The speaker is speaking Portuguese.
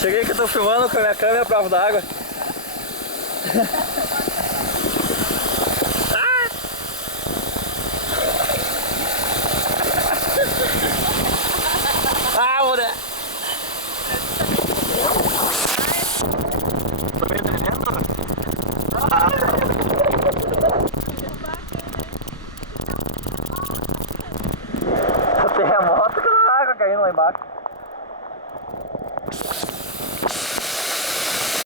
Cheguei que eu tô filmando com a minha câmera à prova d'água. Ah, mulher! Tô me entendendo? Terremoto que na água caindo lá embaixo.